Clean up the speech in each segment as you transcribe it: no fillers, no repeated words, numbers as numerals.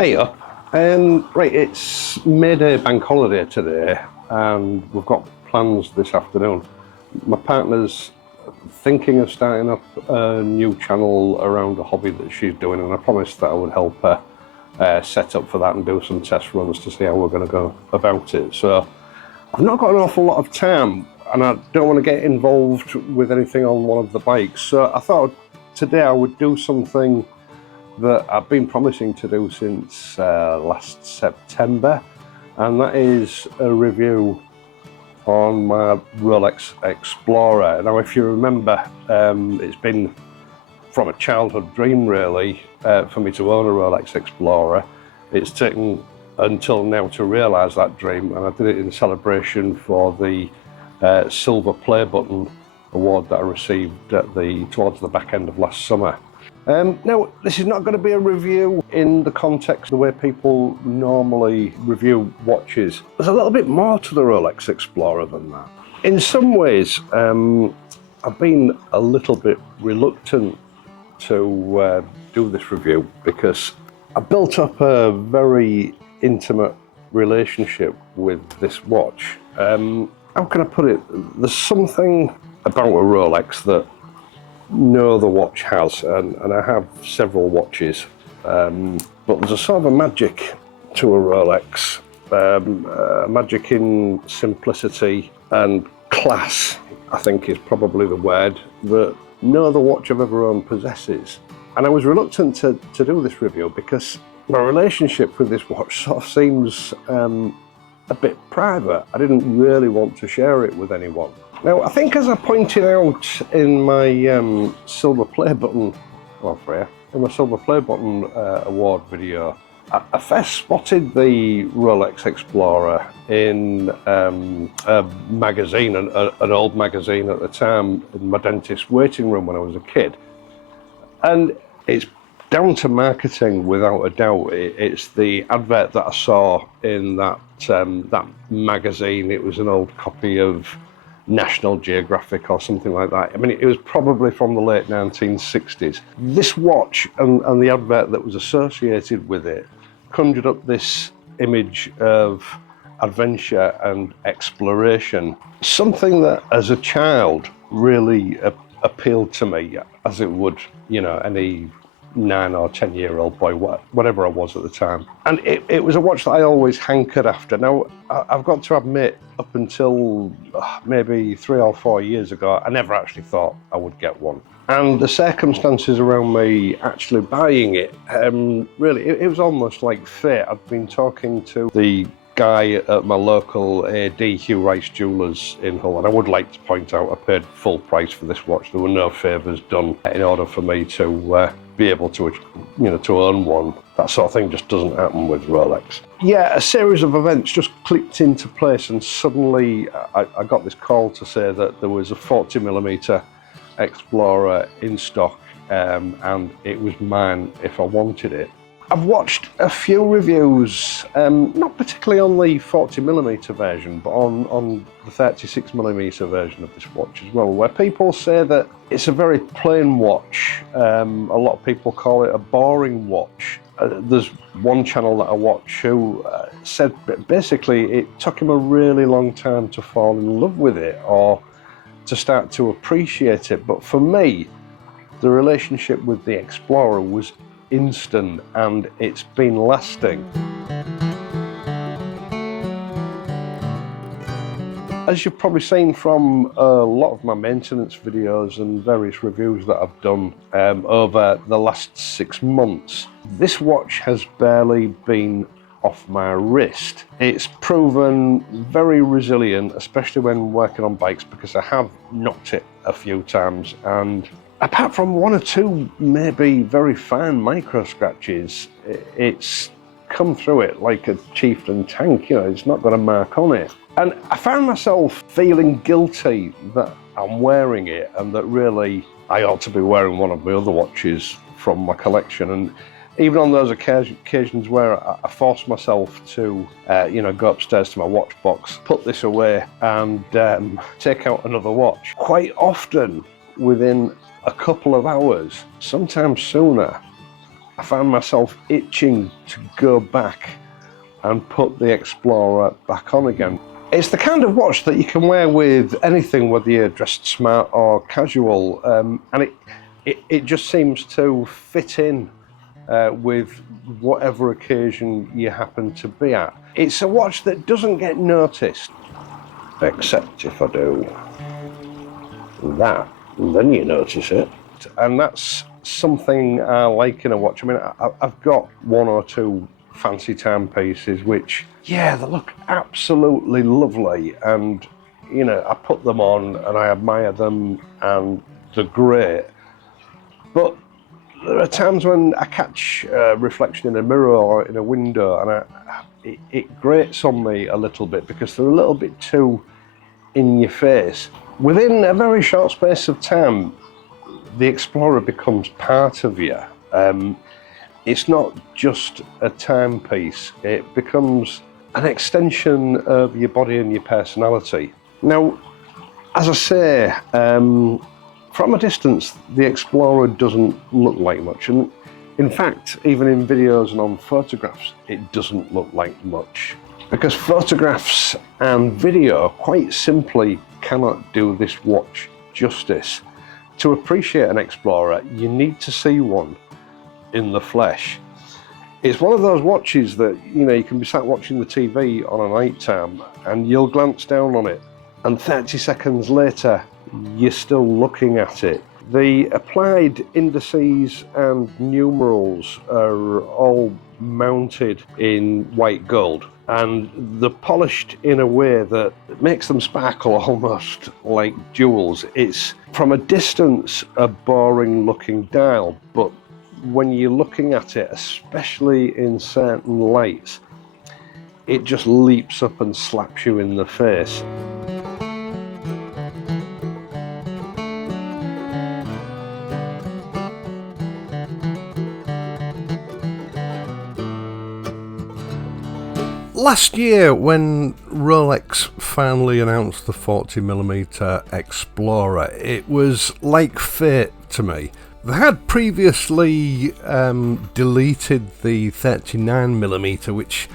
Hey up. Right, it's May Day bank holiday today and we've got plans this afternoon. My partner's thinking of starting up a new channel around a hobby that she's doing, and I promised that I would help her set up for that and do some test runs to see how we're going to go about it. So I've not got an awful lot of time and I don't want to get involved with anything on one of the bikes, so I thought today I would do something that I've been promising to do since last September, and that is a review on my ROLEX Explorer. Now, if you remember, it's been from a childhood dream really for me to own a ROLEX Explorer. It's taken until now to realise that dream, and I did it in celebration for the Silver Play Button award that I received at towards the back end of last summer. Now, this is not going to be a review in the context of the way people normally review watches. There's a little bit more to the ROLEX Explorer than that. In some ways, I've been a little bit reluctant to do this review because I built up a very intimate relationship with this watch. How can I put it? There's something about a Rolex that no other watch has, and I have several watches, but there's a sort of a magic to a Rolex, a magic in simplicity and class, I think is probably the word, that no other watch I've ever owned possesses. And I was reluctant to do this review because my relationship with this watch sort of seems a bit private. I didn't really want to share it with anyone. Now, I think as I pointed out in my Silver Play Button, in my Silver Play Button award video, I first spotted the ROLEX Explorer in a magazine, an old magazine at the time, in my dentist's waiting room when I was a kid. And it's down to marketing without a doubt. It's the advert that I saw in that magazine. It was an old copy of National Geographic or something like that. I mean, it was probably from the late 1960s. This watch and the advert that was associated with it conjured up this image of adventure and exploration, something that as a child really appealed to me, as it would, you know, any 9 or 10-year-old boy, whatever I was at the time. And it was a watch that I always hankered after. Now, I've got to admit, up until maybe 3 or 4 years ago, I never actually thought I would get one. And the circumstances around me actually buying it, really, it was almost like fate. I'd been talking to the guy at my local AD, Hugh Rice Jewellers in Hull, and I would like to point out I paid full price for this watch. There were no favours done in order for me to be able to, you know, to own one. That sort of thing just doesn't happen with Rolex. Yeah, a series of events just clicked into place, and suddenly I got this call to say that there was a 40mm Explorer in stock, and it was mine if I wanted it. I've watched a few reviews, not particularly on the 40mm version, but on the 36mm version of this watch as well, where people say that it's a very plain watch. A lot of people call it a boring watch. There's one channel that I watch who said basically it took him a really long time to fall in love with it or to start to appreciate it. But for me, the relationship with the Explorer was instant, and it's been lasting. As you've probably seen from a lot of my maintenance videos and various reviews that I've done over the last 6 months, this watch has barely been off my wrist. It's proven very resilient, especially when working on bikes, because I have knocked it a few times, and apart from 1 or 2 maybe very fine micro scratches, it's come through it like a chieftain tank. You know, it's not got a mark on it. And I found myself feeling guilty that I'm wearing it and that really I ought to be wearing one of my other watches from my collection. And even on those occasions where I force myself to, you know, go upstairs to my watch box, put this away and take out another watch, quite often within a couple of hours, sometimes sooner, I found myself itching to go back and put the Explorer back on again. It's the kind of watch that you can wear with anything, whether you're dressed smart or casual, and it just seems to fit in with whatever occasion you happen to be at. It's a watch that doesn't get noticed, except if I do that, then you notice it. And that's something I like in a watch. I mean, I've got one or two fancy timepieces which, yeah, they look absolutely lovely, and you know, I put them on and I admire them and they're great. But there are times when I catch a reflection in a mirror or in a window and it grates on me a little bit because they're a little bit too in your face. Within a very short space of time, the Explorer becomes part of you. It's not just a timepiece, it becomes an extension of your body and your personality. Now, as I say, from a distance, the Explorer doesn't look like much, and in fact, even in videos and on photographs, it doesn't look like much. Because photographs and video quite simply cannot do this watch justice. To appreciate an Explorer, you need to see one in the flesh. It's one of those watches that, you know, you can be sat watching the TV on a night time and you'll glance down on it and 30 seconds later you're still looking at it. The applied indices and numerals are all mounted in white gold, and they're polished in a way that makes them sparkle almost like jewels. It's from a distance a boring looking dial, but when you're looking at it, especially in certain lights, it just leaps up and slaps you in the face. Last year, when Rolex finally announced the 40mm Explorer, it was like fate to me. They had previously deleted the 39mm, which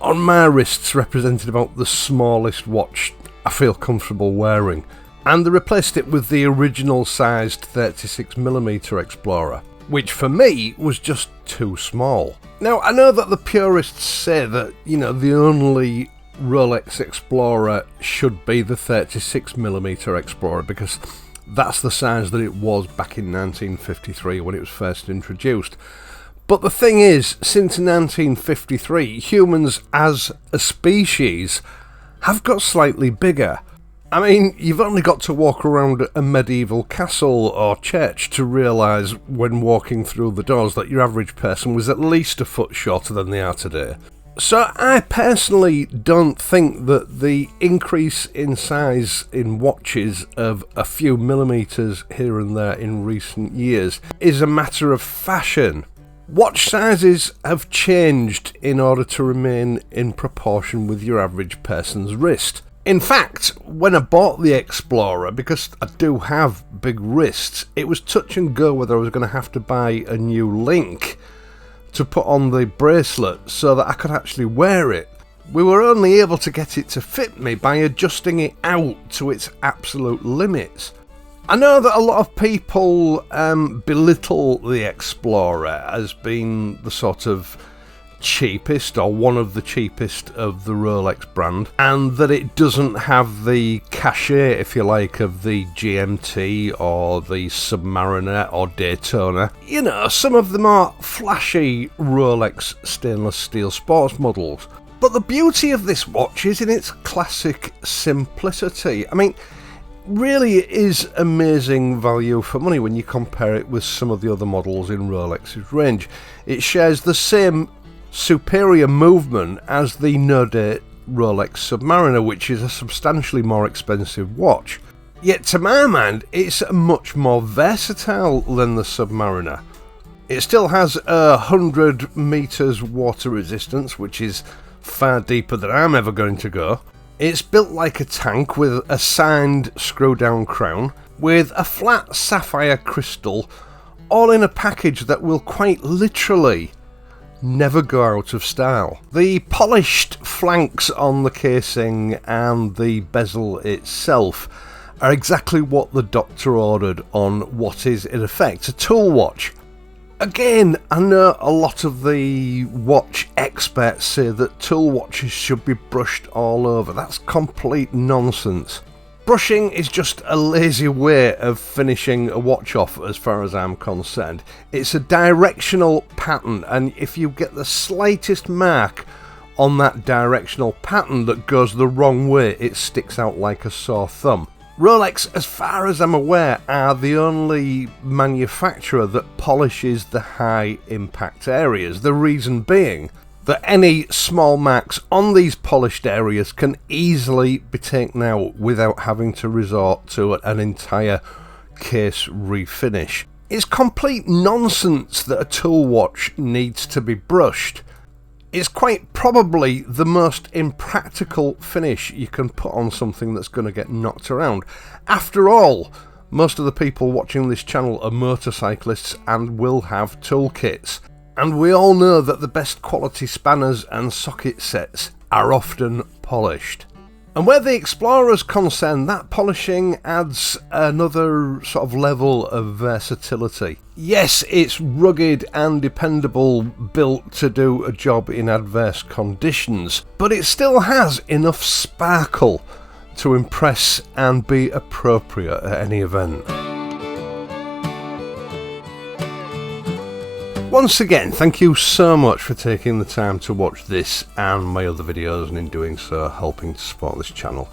on my wrists represented about the smallest watch I feel comfortable wearing, and they replaced it with the original sized 36mm Explorer, which for me was just too small. Now, I know that the purists say that, you know, the only Rolex Explorer should be the 36mm Explorer because that's the size that it was back in 1953 when it was first introduced. But the thing is, since 1953, humans as a species have got slightly bigger. I mean, you've only got to walk around a medieval castle or church to realise when walking through the doors that your average person was at least a foot shorter than they are today. So I personally don't think that the increase in size in watches of a few millimetres here and there in recent years is a matter of fashion. Watch sizes have changed in order to remain in proportion with your average person's wrist. In fact, when I bought the Explorer, because I do have big wrists, it was touch and go whether I was going to have to buy a new link to put on the bracelet so that I could actually wear it. We were only able to get it to fit me by adjusting it out to its absolute limits. I know that a lot of people belittle the Explorer as being the sort of cheapest or one of the cheapest of the Rolex brand, and that it doesn't have the cachet, if you like, of the GMT or the Submariner or Daytona. You know, some of the more flashy Rolex stainless steel sports models. But the beauty of this watch is in its classic simplicity. I mean, really it is amazing value for money when you compare it with some of the other models in Rolex's range. It shares the same superior movement as the no-date Rolex Submariner, which is a substantially more expensive watch. Yet to my mind, it's much more versatile than the Submariner. It still has 100 meters water resistance, which is far deeper than I'm ever going to go. It's built like a tank with a signed screw-down crown, with a flat sapphire crystal all in a package that will quite literally never go out of style. The polished flanks on the casing and the bezel itself are exactly what the doctor ordered on what is in effect a tool watch. Again, I know a lot of the watch experts say that tool watches should be brushed all over. That's complete nonsense. Brushing is just a lazy way of finishing a watch off as far as I'm concerned. It's a directional pattern, and if you get the slightest mark on that directional pattern that goes the wrong way, it sticks out like a sore thumb. Rolex, as far as I'm aware, are the only manufacturer that polishes the high impact areas. The reason being that any small marks on these polished areas can easily be taken out without having to resort to an entire case refinish. It's complete nonsense that a tool watch needs to be brushed. It's quite probably the most impractical finish you can put on something that's going to get knocked around. After all, most of the people watching this channel are motorcyclists and will have toolkits. And we all know that the best quality spanners and socket sets are often polished. And where the Explorer is concerned, that polishing adds another sort of level of versatility. Yes, it's rugged and dependable, built to do a job in adverse conditions, but it still has enough sparkle to impress and be appropriate at any event. Once again, thank you so much for taking the time to watch this and my other videos, and in doing so helping to support this channel.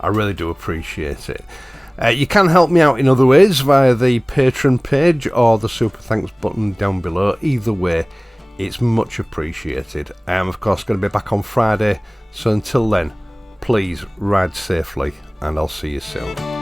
I really do appreciate it. You can help me out in other ways via the Patreon page or the super thanks button down below. Either way, it's much appreciated. I am of course going to be back on Friday, so until then, please ride safely and I'll see you soon.